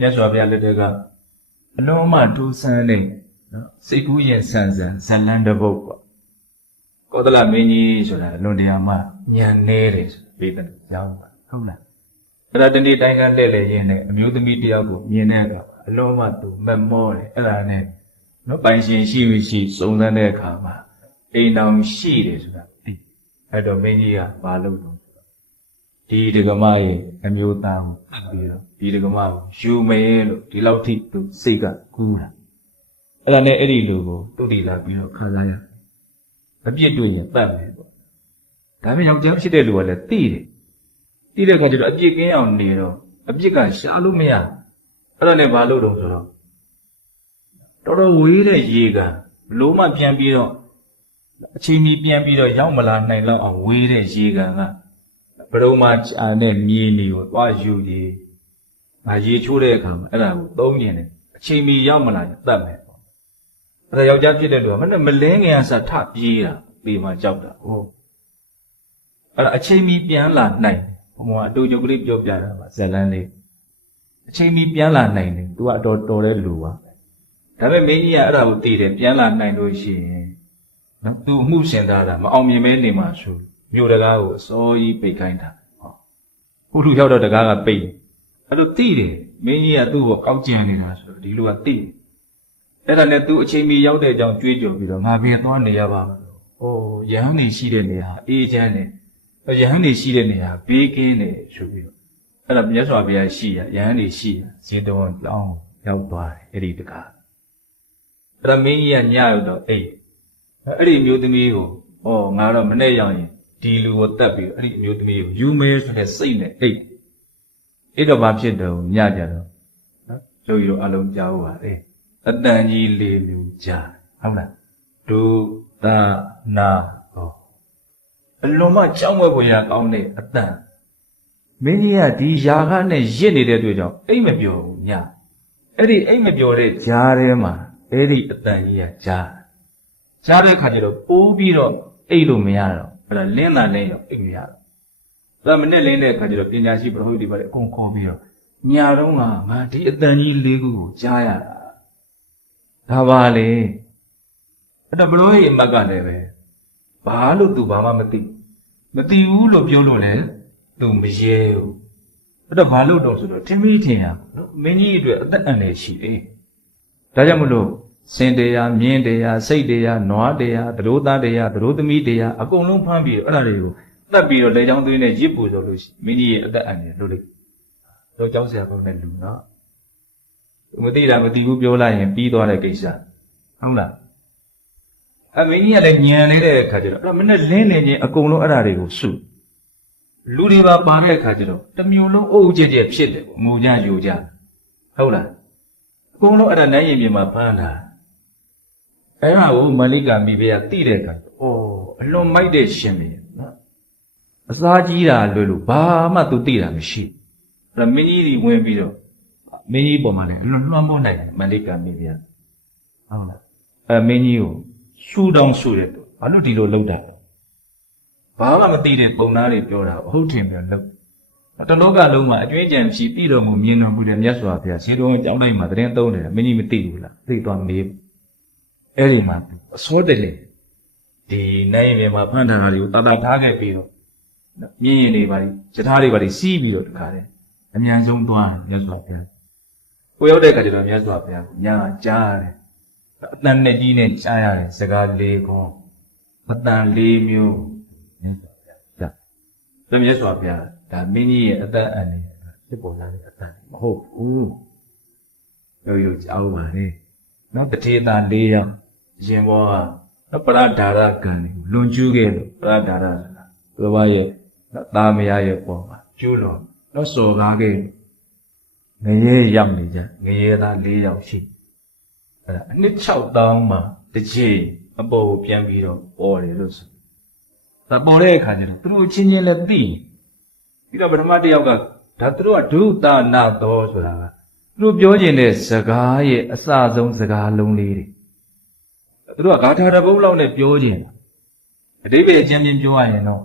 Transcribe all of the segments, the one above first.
မြတ်စွာဘုရားလက်ထက်ကအလုံးအမထူးဆန်းတဲ့နော်စိတ်ကူးရင်ဆန်ဆန်ဇလန်းတစ်ပုတ်ပေါ့ကောသလမင်းကြီးဆိုတာအလွန်တရာမှညံနေတယ်ဆိုပြီးတယ်ကြောင်းပါဟုတ်လားအဲ့ဒါတနေ့တိုင်းကလှည့်လေရင်းနဲ့အမျိုးသမီးတယောက်ကိုမြင်တဲ့အခါအလုံးအမသူမက်မောတယ်အဲ့ဒါနဲ့နော်ပိုင်ရှင်ရှိမရှိစုံစမ်းတဲ့အခါမှာအိမ်တော်ရှိတယ်ဆိုတာသိအဲ့တော့မင်းကြီးကမလုပ်တော့ ဒီဒကမရဲ့အမျိုးသားကိုအပ်ပြီးတော့ဒီဒကမကိုယူမယ်လို့ဒီလောက်ထိသူစိတ်ကကူးတာအဲ့ဒါနဲ့အဲ့ဒီလူကိုသူတည်လာပြီးတော့ခါစားရအပြစ်တွေ့ရင်ပတ်မယ်ပေါ့ဒါပေမဲ့ယောက်ျားဖြစ်တဲ့လူကလည်းသိတယ်သိတဲ့အခါကျတော့အပြစ်ကင်းအောင်နေတော့အပြစ်ကရှာလို့မရအဲ့ဒါနဲ့ဘာလုပ်တော့ဆိုတော့တော်တော်ဝေးတဲ့ရေကလုံးမပြန်ပြီးတော့အချိန်မီပြန်ပြီးတော့ရောက်မလာနိုင်တော့အောင်ဝေးတဲ့ရေကန်က ဘရုံမှာကြာနဲ့မြေနေကိုသွားယူရေငါရေချိုးတဲ့အခါမှာအဲ့ဒါကိုသုံးမြင်တယ်အချိန်မီရောက်မလာရင်တတ်မယ်ပေါ့အဲ့ဒါယောက်ျားဖြစ်တဲ့လူကမနဲ့မလင်းငယ်အစားထပြေးတာပြေးမှကြောက်တာဟုတ်အဲ့ဒါအချိန်မီပြန်လာနိုင်ဘုံကအတူတူကလေးပြောပြတာပါဇလန်းလေးအချိန်မီပြန်လာနိုင်တယ် तू ကအတော်တော်တဲ့လူပါဒါပေမဲ့မင်းကြီးကအဲ့ဒါကိုသိတယ်ပြန်လာနိုင်လို့ရှိရင်နော် तू အမှုရှင်သားတာမအောင်မြင်မဲနေမှာဆို မြို့တကားကိုအစောကြီးပိတ်ခိုင်းတာဟောခုလူရောက်တော့တကားကပိတ်အဲ့လိုသိတယ်မင်းကြီးကသူ့ကိုကောက်ကြံနေတာဆိုတော့ဒီလူကသိတယ်အဲ့ဒါနဲ့ तू အချိန်မီရောက်တဲ့အကြောင်းကြွေးကြော်ပြီးတော့ငါဘယ်သွားနေရပါမလို့ဟိုရဟန်းနေရှိတဲ့နေရာအေးချမ်းတယ်ရဟန်းနေရှိတဲ့နေရာဘေးကင်းတယ်ဆိုပြီးတော့အဲ့ဒါမြတ်စွာဘုရားရှိရရဟန်းနေရှိရဇေတဝန်လောင်းရောက်သွားတယ်အဲ့ဒီတကားအဲ့ဒါမင်းကြီးကညရောက်တော့အေးအဲ့ဒီအမျိုးသမီးကိုဩငါတော့မနဲ့ရောက်ရင် ဒီလူကိုတတ်ပြီးအဲ့ဒီအမျိုးသမီးကိုယူမဲဆိုတဲ့စိတ်နဲ့အိတ်အဲ့တော့ဘာဖြစ်တော့ညကြတော့နော်ကျုပ်ကြီးတို့အလုံးကြားဖို့ပါလေအတန်ကြီးလေးမျိုးကြားဟုတ်လားဒုသာနာဟောအလုံးမကြောက်မွဲဖွယ်ရကောင်းတဲ့အတန်မင်းကြီးကဒီယာခနဲ့ရစ်နေတဲ့အတွက်ကြောင့်အိတ်မပြောဘူးညအဲ့ဒီအိတ်မပြောတဲ့ကြားထဲမှာအဲ့ဒီအတန်ကြီးကကြားကြားတဲ့ခါကျတော့ပိုးပြီးတော့အိတ်လို့မရတော့ အဲ့ဒါလင်းတာလည်းရောအိတ်မရတော့ဒါမနဲ့လင်းတဲ့ခါကျတော့ပညာရှိပရိဟိတွေပါလေအကုန်ခေါ်ပြီးတော့ညာတော့ငါငါဒီအတန်ကြီးလေးခုကိုကြားရတာဒါပါလေအဲ့တော့ဘလို့ရဲ့အမတ်ကလည်းပဲဘာလို့သူဘာမှမသိမသိဘူးလို့ပြောလို့လည်းသူမရဲဘူးအဲ့တော့ဘာလို့တော့ဆိုတော့ထင်မိထင်ရနော်မင်းကြီးအတွက်အသက်အန္တရာယ်ရှိတယ်ဒါကြောင့်မလို့ စင်တရားမြင်းတရားစိတ်တရားနွားတရားသရိုးသားတရားသရိုးသမီးတရားအကုန်လုံးဖမ်းပြီးတော့အဲ့ဒါတွေကိုတတ်ပြီးတော့လေချောင်းသွင်းနဲ့ရစ်ပူဆိုလို့ရှိရင်မင်းကြီးရဲ့အသက်အန္တရာယ်လို့လေတော့ကျောင်းဆရာဘုန်းနဲ့လူနော်သူမသိတာမသိဘူးပြောလိုက်ရင်ပြီးသွားတဲ့ကိစ္စဟုတ်လားအမင်းကြီးကလည်းညံနေတဲ့အခါကျတော့အဲ့ဒါမနဲ့လင်းနေချင်းအကုန်လုံးအဲ့ဒါတွေကိုစုလူတွေပါပါတဲ့အခါကျတော့တစ်မျိုးလုံးအုပ်အုပ်ကျက်ကျက်ဖြစ်တယ်ပေါ့ငိုကြယူကြဟုတ်လားအကုန်လုံးအဲ့ဒါနိုင်ရင်ပြင်မှာဖမ်းတာ အဲ့ဒါကိုမလိကမိဖုရားတိတဲ့အခါအိုးအလွန်မိုက်တဲ့ရှင်မင်းနော်အစားကြီးတာလွယ်လို့ဘာမှသူတိတာမရှိအဲ့ဒါမင်းကြီးဒီဝင်ပြီးတော့မင်းကြီးပေါ်မှာလည်းအလွန်လွှမ်းမိုးနိုင်တယ်မလိကမိဖုရားဟုတ်လားအဲ့မင်းကြီးကိုရှူတောင်းရှူတဲ့သူဘာလို့ဒီလိုလုပ်တာလဲဘာမှမသိတဲ့ပုံသားတွေပြောတာဟုတ်တယ်ပြောလုပ်တလောကလုံးမှာအကျွင်းကြံဖြီးပြီးတော်မူမြင်တော်မူတဲ့မြတ်စွာဘုရားရှင်တော်ကြောင်းတိုင်းမှာတရင်သုံးတယ်မင်းကြီးမသိဘူးလားသိသွားမေး အဲ့ဒီမှာအစောတလေဒီနိုင်ရင်မှာဖန်ထားတာတွေကိုတာတာထားခဲ့ပြီးတော့မြင်းရင်တွေပါလိစထားတွေပါလိစီးပြီးတော့တခါတည်းအမြန်ဆုံးသွားတယ်မြတ်စွာဘုရားကိုရောက်တဲ့အခါကျတော့မြတ်စွာဘုရားကိုညာကြားရတယ်အတန်နဲ့ကြီးနဲ့ကြားရတယ်စကားလေးခွန်းအတန်လေးမျိုးမြတ်စွာဘုရားကြား။ဒါမြတ်စွာဘုရားဒါမင်းကြီးရဲ့အသက်အန္တရာယ်ဖြစ်ပေါ်လာတဲ့အသက်မဟုတ်ဘူး။ရိုးရိုးကြောက်ပါလေ။နောက်တထေသာ၄ယောက် ရင်ဘောကပရဒါရကံကိုလွန်ကျူးခဲ့လို့ပရဒါရဆိုတာဘုရားရဲ့သားမယားရဲ့ပေါ်မှာကျူးလွန်တော့စော်ကားခဲ့ငရဲရောက်နေကြငရဲသား၄ယောက်ရှိအဲ့ဒါအနှစ်6000မှာတစ်ချိန်အပေါ်ကိုပြန်ပြီးတော့ပေါ်တယ်လို့ဆိုဒါပေါ်တဲ့အခါကျတော့သူတို့ချင်းချင်းလည်းသိပြီးတော့ပထမတစ်ယောက်ကဒါသူတို့ကဒုတာနာတော်ဆိုတာကသူတို့ပြောကျင်တဲ့စကားရဲ့အစဆုံးစကားလုံးလေးတွေ သူတို့ကဂါထာတစ်ပုဒ်လောက်နဲ့ပြောကျင်အတိပ္ပယ်အချင်းချင်းပြောရရင်တော့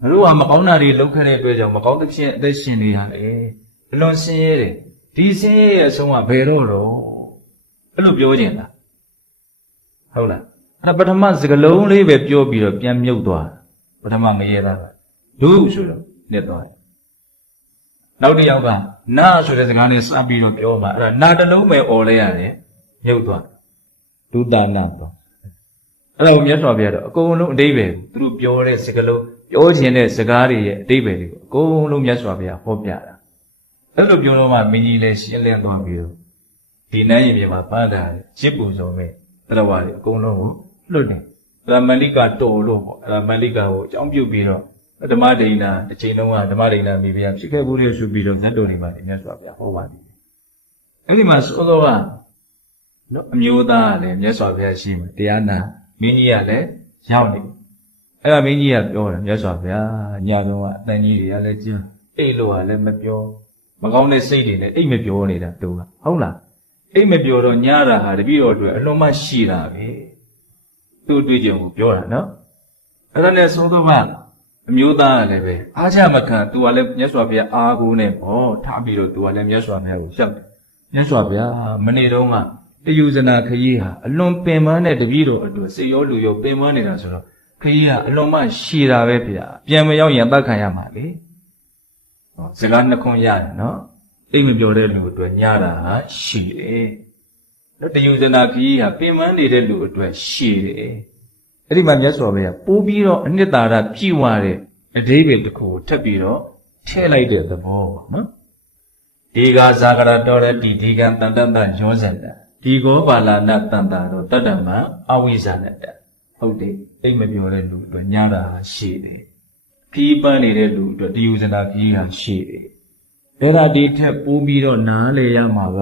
သူတို့ကမကောင်းတာတွေလုပ်ခဲ့တဲ့အတွက်ကြောင့်မကောင်းသဖြင့်အသက်ရှင်နေရတယ်လွန်ဆင်းရဲတယ်ဒီဆင်းရဲရဲ့အဆုံးကဘယ်တော့တော့အဲ့လိုပြောချင်လားဟုတ်လားအဲ့ဒါပထမစကလုံးလေးပဲပြောပြီးတော့ပြန်မြုပ်သွားတာပထမငရဲသားကဒုဆိုတော့နှစ်သွားတယ်နောက်တစ်ယောက်ကနာဆိုတဲ့စကားလေးစပြီးတော့ပြောမှအဲ့ဒါနာတစ်လုံးပဲអော်လဲရတယ်မြုပ်သွား ဒုတာနာတော့အဲ့ဒါကိုမြတ်စွာဘုရားတော့အကုန်လုံးအတိပ္ပယ်ကိုသူတို့ပြောတဲ့စကားလုံးပြောခြင်းတဲ့စကားတွေရဲ့အတိပ္ပယ်တွေကိုအကုန်လုံးမြတ်စွာဘုရားဟောပြတာအဲ့လိုပြောလို့မှမင်းကြီးလည်းရှင်းလင်းသွားပြီးတော့ဒီနန်းရင်မြေမှာပန်းတာရှစ်ပူစုံမဲ့တရားဝါတွေအကုန်လုံးကိုလွတ်တယ်အဲ့ဒါမန္လိကတော်လို့ပေါ့အဲ့ဒါမန္လိကကိုအကြောင်းပြုပြီးတော့ဓမ္မဒိဏတစ်ချိန်လုံးကဓမ္မဒိဏမိဖုရားဖြစ်ခဲ့ဘူးလေဆိုပြီးတော့ဇတ်တော်နေမှာမြတ်စွာဘုရားဟောပါတယ်အဲ့ဒီမှာစောစောက နော်အမျိုးသားကလည်းမြတ်စွာဘုရားရှိမှာတရားနာမင်းကြီးကလည်းရောက်နေအဲ့ဒါမင်းကြီးကပြောတယ်မြတ်စွာဘုရားညတော့ကအတန်ကြီးတွေကလည်းကျင်းအိတ်လို့ကလည်းမပြောမကောင်းတဲ့စိတ်တွေနဲ့အိတ်မပြောနေတာတူကဟုတ်လားအိတ်မပြောတော့ညတာဟာတပည့်တော်အတွက်အလွန်မှရှိတာပဲသူ့အတွေ့အကြုံကိုပြောတာနော်အဲ့ဒါနဲ့သုံးတော့ကအမျိုးသားကလည်းပဲအားချမခံသူကလည်းမြတ်စွာဘုရားအားကိုးနဲ့ဟောထားပြီးတော့သူကလည်းမြတ်စွာဘုရားကိုရှောက်တယ်မြတ်စွာဘုရားမနေ့တုန်းက တယူဇနာခကြီးဟာအလွန်ပင်ပန်းတဲ့တပည့်တော်အတွက်စိတ်ရောလူရောပင်ပန်းနေတာဆိုတော့ခကြီးကအလွန်မှရှည်တာပဲဗျာပြန်မရောက်ရင်တတ်ခံရမှာလေဟောစကားနှစ်ခွန်းရတယ်နော်အိမ်မပြောတဲ့လူအတွက်ညတာဟာရှည်တယ်နော်တယူဇနာခကြီးဟာပင်ပန်းနေတဲ့လူအတွက်ရှည်တယ်အဲ့ဒီမှာမြတ်စွာဘုရားပိုးပြီးတော့အနှစ်သာရပြည့်ဝတဲ့အဓိပ္ပာယ်တစ်ခုကိုထပ်ပြီးတော့ထည့်လိုက်တဲ့သဘောပေါ့နော်ဒီကဇာကရတော်ရတိဒီကံတန်တတရောဇန္တ ဒီကောပါလာနတန်တာတော့တတ္တမအဝိဇ္ဇာနဲ့တဟုတ်တယ်အိမ်မပြောတဲ့လူအတွက်ညာတာဟာရှိတယ်ခီးပန်းနေတဲ့လူအတွက်တယူဇနာခီးဟာရှိတယ်အဲ့ဒါဒီထက်ပိုးပြီးတော့နားလေရမှာက